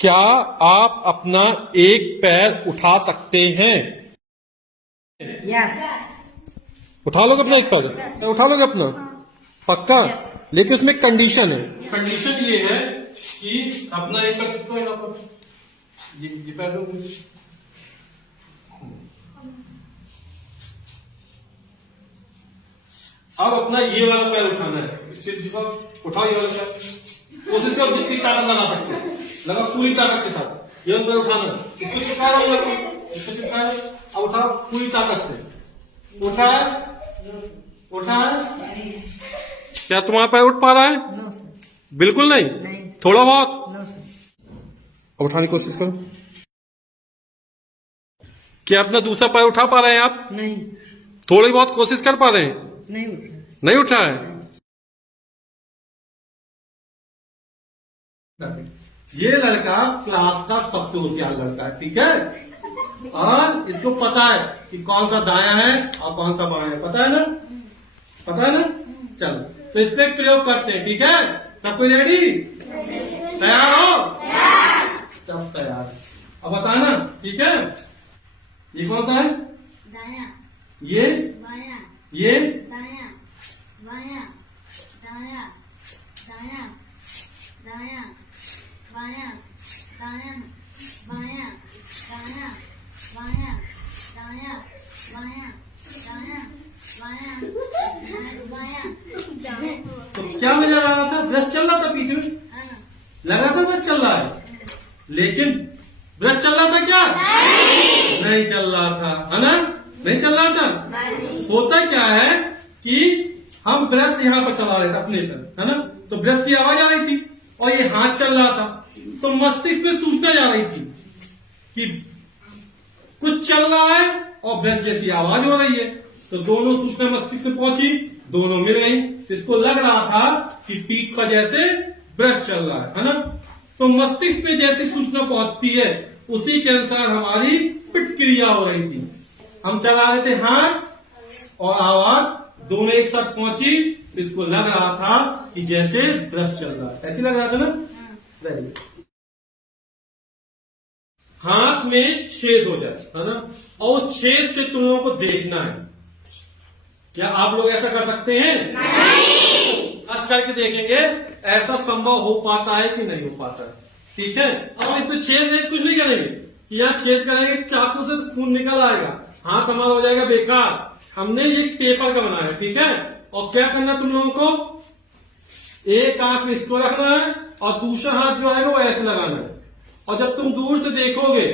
क्या आप अपना एक पैर उठा सकते हैं? यस। उठा लोगे अपना एक पैर? उठा लोगे अपना? पक्का? लेकिन उसमें एक कंडीशन है। कंडीशन ये है कि अपना एक पैर कितना यहाँ पर ये पैर दो मुझे। अब अपना ये वाला पैर उठाना है। इससे उठाओ ये वाला पैर, कोशिश करो जितनी ताकत लगा सकते हो, लगा पूरी ताकत के साथ। ये पैर उठाना है, इसको चिपका लो, इसको चिपका लो। अब उठाओ पूरी ताकत से। उठाया, उठाया। क्या तुम्हारा पैर उठ पा रहा है? No sir. बिल्कुल नहीं, थोड़ा बहुत। No sir. अब उठाने की कोशिश करो। क्या अपना दूसरा पैर उठा पा रहे हैं आप? नहीं। थोड़ी बहुत कोशिश कर पा रहे हैं? नहीं उठ रहा। नहीं उठा है। ये लड़का क्लास का सबसे होशियार लड़का है, ठीक है? और इसको पता है कि कौन सा दाया है और कौन सा बायां है। पता है ना? पता है ना? चलो तो इस पे एक प्रयोग करते हैं, ठीक है? सब कोई रेडी? तैयार हो? सब तैयार। अब बताना, ठीक है? ये कौन सा है? दाया, ये बाया, ये दाया, बाया, दाया, दाया, दाया, बाया, दाया, बाया, दाया, बाया, दाया, बाया, दाया, बाया, बाया, दाया। तो क्या नजर आ रहा था? ब्रश चल रहा था पीछे में, लगा था ब्रश चल रहा है, लेकिन ब्रश चल रहा था क्या? नहीं चल रहा था, है ना? नहीं चल रहा था। होता क्या है कि हम ब्रश यहाँ पर चला रहे थे अपने पर, है ना? तो ब्रश की आवाज आ रही थी और ये हाथ चल रहा था, तो मस्तिष्क में सूचना जा रही थी कि कुछ चल रहा है और ब्रश जैसी आवाज हो रही है। तो दोनों सूचना मस्तिष्क में पहुंची, दोनों मिल गई। इसको लग रहा था कि पीठ पर जैसे ब्रश चल रहा है ना? तो मस्तिष्क में जैसी सूचना पहुंचती है उसी के अनुसार हमारी प्रतिक्रिया हो रही थी। हम चला रहे थे हाथ और आवाज दोनों एक साथ पहुंची, इसको लग रहा था कि जैसे ब्रश चल रहा है। ऐसे लग रहा था ना? Very good. हाथ में छेद हो जाए, है ना? और उस छेद से तुम लोगों को देखना है। क्या आप लोग ऐसा कर सकते हैं? नहीं। आज करके देखेंगे ऐसा संभव हो पाता है कि नहीं हो पाता है, ठीक है? अब हम इसमें छेद नहीं, कुछ नहीं करेंगे कि यहाँ छेद करेंगे, चाकू से खून निकल आएगा, हाथ हमारा हो जाएगा बेकार। हमने ये पेपर का बनाया, ठीक है? और क्या करना तुम लोगों को? एक आंख इसको रखना है और दूसरा हाथ जो है वो ऐसे लगाना है। और जब तुम दूर से देखोगे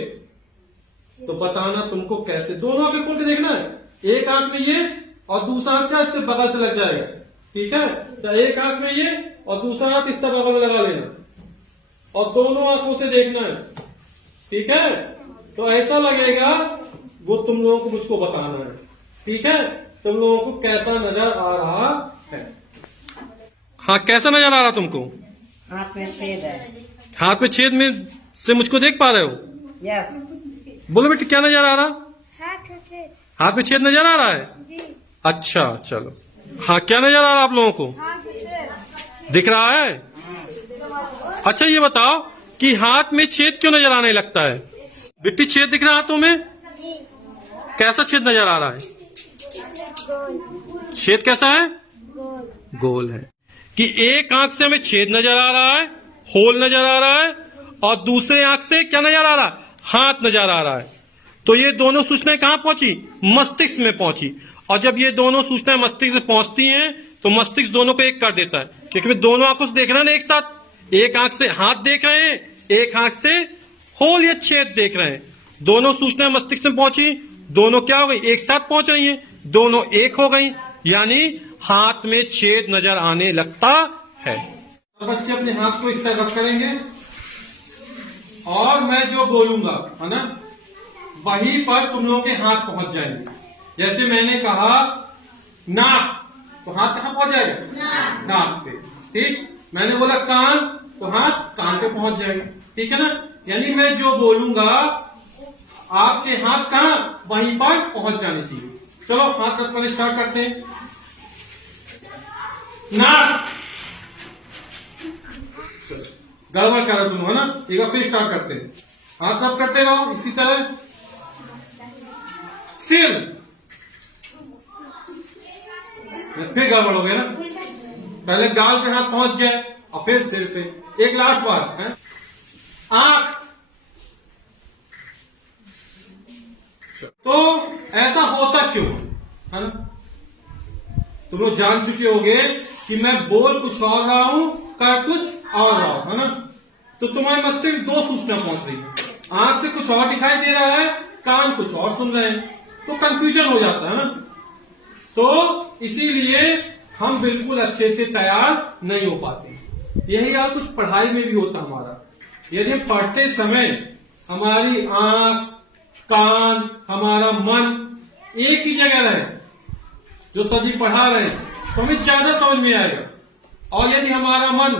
तो बताना तुमको कैसे। दोनों आंखें खोल के देखना है। एक आंख में ये और दूसरा आंख क्या इसके बगल से लग जाएगा, ठीक है? तो एक आंख में ये और दूसरा हाथ इस तरह बगल में लगा लेना और दोनों आंखों से देखना है, ठीक है? तो ऐसा लगेगा वो तुम लोगों को मुझको बताना है, ठीक है? तुम लोगों को कैसा नजर आ रहा है? हाँ, कैसा नजर आ रहा तुमको? हाथ में छेद है। हाथ में छेद में से मुझको देख पा रहे हो? यस। बोलो बेटे, क्या नजर आ रहा? हाथ हाथ में छेद नजर आ रहा है? जी, अच्छा, चलो। हाँ, क्या नजर आ रहा है आप लोगों को? हाथ से दिख रहा है? अच्छा, ये बताओ कि हाथ में छेद क्यों नजर आने लगता है? बिट्टी, छेद दिख रहा है हाथों में? जी, कैसा छेद नजर आ रहा है? गोल, छेद कैसा है? गोल, गोल है। कि एक आंख से हमें छेद नजर आ रहा है, होल नजर आ रहा है, और दूसरे आंख से क्या नजर आ रहा है? हाथ नजर आ रहा है। तो ये दोनों सूचनाएं कहां पहुंची? मस्तिष्क में पहुंची। और जब ये दोनों सूचनाएं मस्तिष्क में पहुंचती हैं तो मस्तिष्क दोनों को एक कर देता है, क्योंकि दोनों आंखों से देख रहे हैं ना एक साथ। एक आंख से हाथ देख रहे हैं, एक आंख से होल या छेद देख रहे हैं। दोनों सूचनाएं मस्तिष्क में पहुंची, दोनों क्या हो गई? एक साथ पहुंच रही है, दोनों एक हो गई, यानी हाथ में छेद नजर आने लगता है। बच्चे अपने हाथ को इस तरह करेंगे और मैं जो बोलूंगा, है ना, वहीं पर तुम लोगों के हाथ पहुंच जाएंगे। जैसे मैंने कहा नाक, तो हाथ कहां पहुंच जाएगा? नाक पे, ठीक? मैंने बोला कान, तो हाथ कान पे पहुंच जाएगा, ठीक है ना? यानी मैं जो बोलूंगा आपके हाथ कहां? वहीं पर पहुंच जाने चाहिए। चलो हाथ कसकर स्टार्ट करते हैं। नाक, गड़बड़ कर रहे तुम, है ना। एक बार फिर स्टार्ट करते हैं, हाथ रब करते रहो इसी तरह। सिर, फिर गड़बड़ हो गया ना, पहले गाल पे हाथ पहुंच गया और फिर सिर पे। एक लास्ट बार है, आंख। तो ऐसा होता क्यों, है ना। तुम लोग जान चुके होंगे कि मैं बोल कुछ और रहा हूं, कर कुछ और रहा हूं, है ना। तो तुम्हारे मस्तिष्क दो सूचना पहुंच रही है, आंख से कुछ और दिखाई दे रहा है, कान कुछ और सुन रहे हैं, तो कंफ्यूजन हो जाता है ना। तो इसीलिए हम बिल्कुल अच्छे से तैयार नहीं हो पाते। यही यार कुछ पढ़ाई में भी होता हमारा, यदि हम पढ़ते समय हमारी आंख, कान, हमारा मन एक ही जगह रहे, जो सर जी पढ़ा रहे हैं, तो हमें ज्यादा समझ में आएगा। और यदि हमारा मन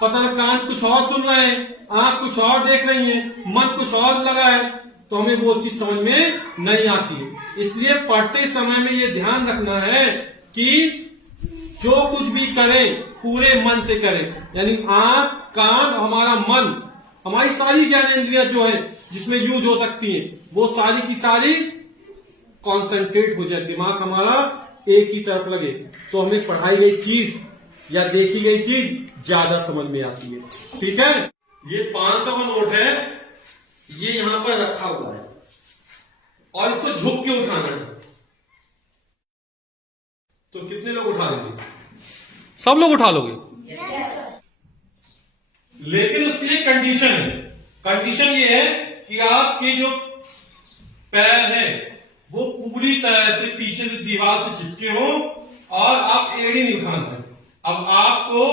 पता है कान कुछ और सुन रहे हैं, आंख कुछ और देख रही है, मन कुछ और लगा है, तो हमें वो चीज समझ में नहीं आती है। इसलिए पढ़ते समय में ये ध्यान रखना है कि जो कुछ भी करें पूरे मन से करें, यानी आंख, कान, हमारा मन, हमारी सारी ज्ञानेंद्रियां जो है जिसमें यूज हो सकती है, वो सारी की सारी कॉन्सेंट्रेट हो जाए, दिमाग हमारा एक ही तरफ लगे, तो हमें पढ़ाई गई चीज या देखी गई चीज ज्यादा समझ में आती है। ठीक है, ये 500 का नोट है, ये यहां पर रखा हुआ है और इसको झुक के उठाना है। तो कितने लोग उठा लेंगे? सब लोग उठा लोगे? लेकिन उसकी एक कंडीशन है। कंडीशन ये है कि आपके जो पैर है वो पूरी तरह से पीछे से दीवार से चिपके हो और आप एड़ी नहीं उठाना है। अब आपको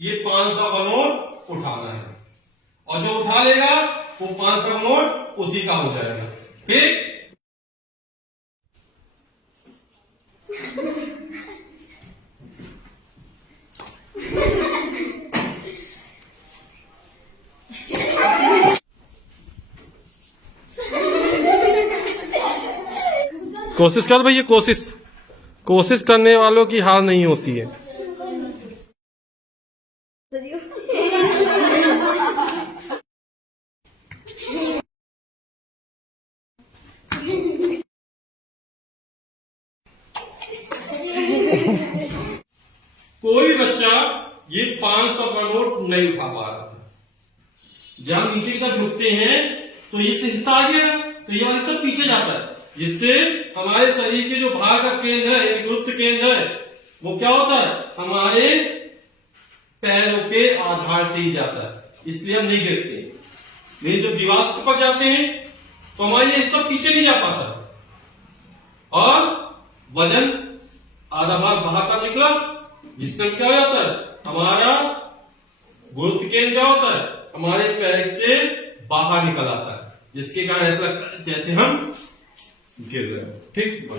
ये 500 का नोट उठाना है और जो उठा लेगा वो 500 का नोट उसी का हो जाएगा। ठीक, कोशिश कर भैया, कोशिश करने वालों की हार नहीं होती है। कोई बच्चा ये 500 का नोट नहीं उठा पा रहा था। जब हम नीचे की तरफ झुकते हैं तो ये हिस्सा आ गया, तो ये वाला सब पीछे जाता है, जिससे हमारे शरीर के जो भार का केंद्र है, एक गुरुत्व केंद्र है, वो क्या होता है, हमारे पैरों के आधार से ही जाता है, इसलिए हम नहीं गिरते। नहीं, जब दीवार से चिपक जाते हैं तो हमारे ये हिस्सा पीछे नहीं जा पाता और वजन आधा भाग बाहर का निकला, जिससे क्या हो जाता है, हमारा गुरुत्व केंद्र क्या होता है, हमारे पैर से बाहर निकल आता है, जिसके कारण ऐसा लगता है जैसे हम गिर रहे हैं। ठीक।